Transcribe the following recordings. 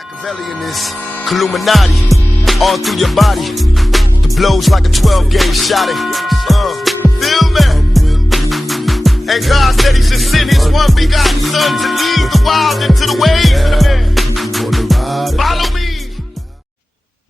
Machiavelli in this Illuminati, all through your body. The blows like a 12-gauge shot. Feel me? And God said He should send His one begotten Son to lead the wild into the ways. Follow me.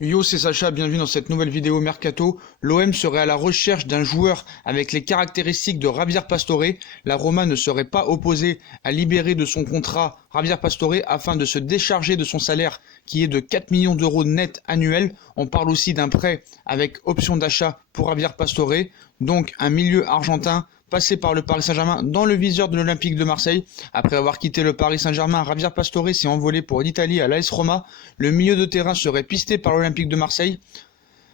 Yo, c'est Sacha, bienvenue dans cette nouvelle vidéo Mercato. L'OM serait à la recherche d'un joueur avec les caractéristiques de Javier Pastore. La Roma ne serait pas opposée à libérer de son contrat Javier Pastore afin de se décharger de son salaire qui est de 4 millions d'euros net annuels. On parle aussi d'un prêt avec option d'achat pour Javier Pastore, donc un milieu argentin passé par le Paris Saint-Germain dans le viseur de l'Olympique de Marseille. Après avoir quitté le Paris Saint-Germain, Javier Pastore s'est envolé pour l'Italie à l'AS Roma. Le milieu de terrain serait pisté par l'Olympique de Marseille.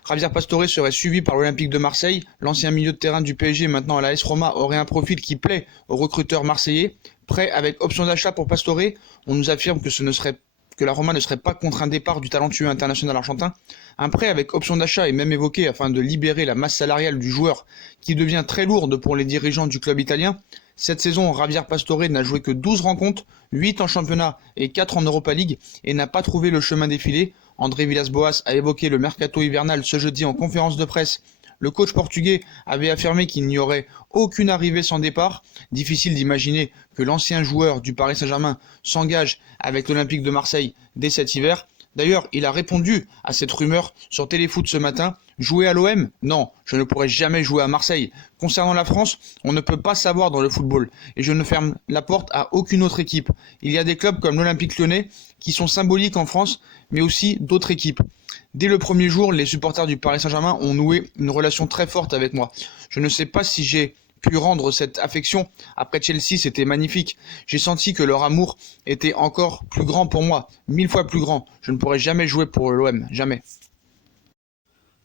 Javier Pastore serait suivi par l'Olympique de Marseille. L'ancien milieu de terrain du PSG, maintenant à l'AS Roma, aurait un profil qui plaît aux recruteurs marseillais. Prêt avec option d'achat pour Pastore, on nous affirme que la Roma ne serait pas contre un départ du talentueux international argentin. Un prêt avec option d'achat est même évoqué afin de libérer la masse salariale du joueur qui devient très lourde pour les dirigeants du club italien. Cette saison, Javier Pastore n'a joué que 12 rencontres, 8 en championnat et 4 en Europa League et n'a pas trouvé le chemin défilé. André Villas-Boas a évoqué le mercato hivernal ce jeudi en conférence de presse. Le coach portugais avait affirmé qu'il n'y aurait aucune arrivée sans départ. Difficile d'imaginer que l'ancien joueur du Paris Saint-Germain s'engage avec l'Olympique de Marseille dès cet hiver. D'ailleurs, il a répondu à cette rumeur sur Téléfoot ce matin. Jouer à l'OM? Non, je ne pourrai jamais jouer à Marseille. Concernant la France, on ne peut pas savoir dans le football et je ne ferme la porte à aucune autre équipe. Il y a des clubs comme l'Olympique Lyonnais qui sont symboliques en France, mais aussi d'autres équipes. Dès le premier jour, les supporters du Paris Saint-Germain ont noué une relation très forte avec moi. Je ne sais pas si j'ai pu rendre cette affection. Après Chelsea, c'était magnifique. J'ai senti que leur amour était encore plus grand pour moi, 1000 fois plus grand. Je ne pourrai jamais jouer pour l'OM, jamais.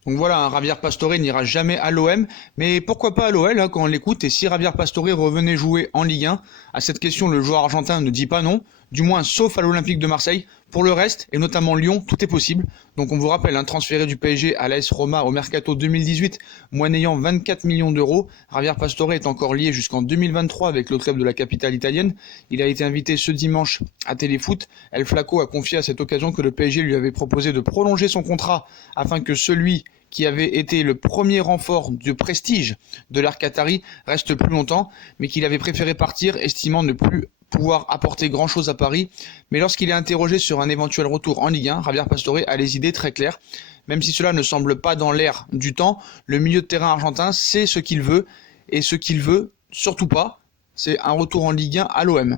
Donc voilà, Javier Pastore n'ira jamais à l'OM, mais pourquoi pas à l'OL quand on l'écoute, et si Javier Pastore revenait jouer en Ligue 1? À cette question, le joueur argentin ne dit pas non, du moins sauf à l'Olympique de Marseille. Pour le reste, et notamment Lyon, tout est possible. Donc on vous rappelle, transféré du PSG à l'AS Roma au Mercato 2018, moyennant 24 millions d'euros, Javier Pastore est encore lié jusqu'en 2023 avec le club de la capitale italienne. Il a été invité ce dimanche à Téléfoot. El Flaco a confié à cette occasion que le PSG lui avait proposé de prolonger son contrat afin que celui qui avait été le premier renfort de prestige de l'Air Qatari reste plus longtemps, mais qu'il avait préféré partir, estimant ne plus pouvoir apporter grand chose à Paris. Mais lorsqu'il est interrogé sur un éventuel retour en Ligue 1, Javier Pastore a les idées très claires. Même si cela ne semble pas dans l'air du temps, le milieu de terrain argentin sait ce qu'il veut, et ce qu'il veut surtout pas, c'est un retour en Ligue 1 à l'OM.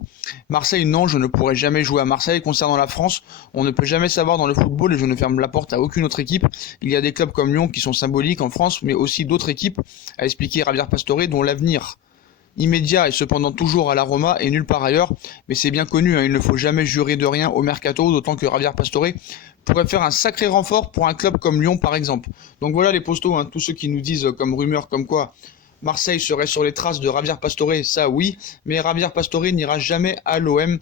Marseille, non, je ne pourrai jamais jouer à Marseille. Concernant la France, on ne peut jamais savoir dans le football et je ne ferme la porte à aucune autre équipe. Il y a des clubs comme Lyon qui sont symboliques en France, mais aussi d'autres équipes, a expliqué Javier Pastore, dont l'avenir immédiat est cependant toujours à la Roma et nulle part ailleurs. Mais c'est bien connu, il ne faut jamais jurer de rien au mercato, d'autant que Javier Pastore pourrait faire un sacré renfort pour un club comme Lyon par exemple. Donc voilà les postos, tous ceux qui nous disent comme rumeur comme quoi Marseille serait sur les traces de Javier Pastore, ça oui, mais Javier Pastore n'ira jamais à l'OM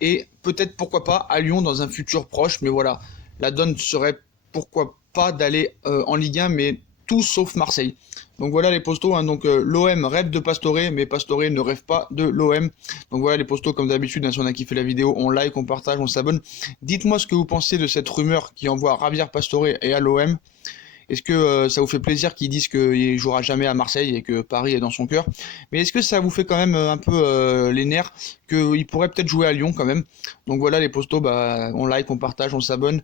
et peut-être pourquoi pas à Lyon dans un futur proche, mais voilà, la donne serait pourquoi pas d'aller en Ligue 1, mais tout sauf Marseille. Donc voilà les postos, l'OM rêve de Pastore, mais Pastore ne rêve pas de l'OM. Donc voilà les postos, comme d'habitude, si on a kiffé la vidéo, on like, on partage, on s'abonne. Dites-moi ce que vous pensez de cette rumeur qui envoie Javier Pastore et à l'OM. Est-ce que ça vous fait plaisir qu'ils disent qu'il jouera jamais à Marseille et que Paris est dans son cœur? Mais est-ce que ça vous fait quand même un peu les nerfs qu'il pourrait peut-être jouer à Lyon quand même? Donc voilà les postos, on like, on partage, on s'abonne.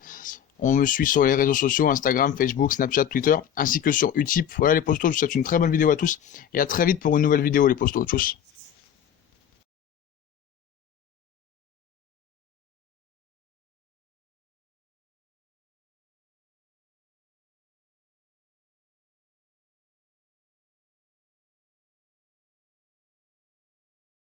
On me suit sur les réseaux sociaux, Instagram, Facebook, Snapchat, Twitter, ainsi que sur Utip. Voilà les postos, je vous souhaite une très bonne vidéo à tous et à très vite pour une nouvelle vidéo les postos. Tchuss.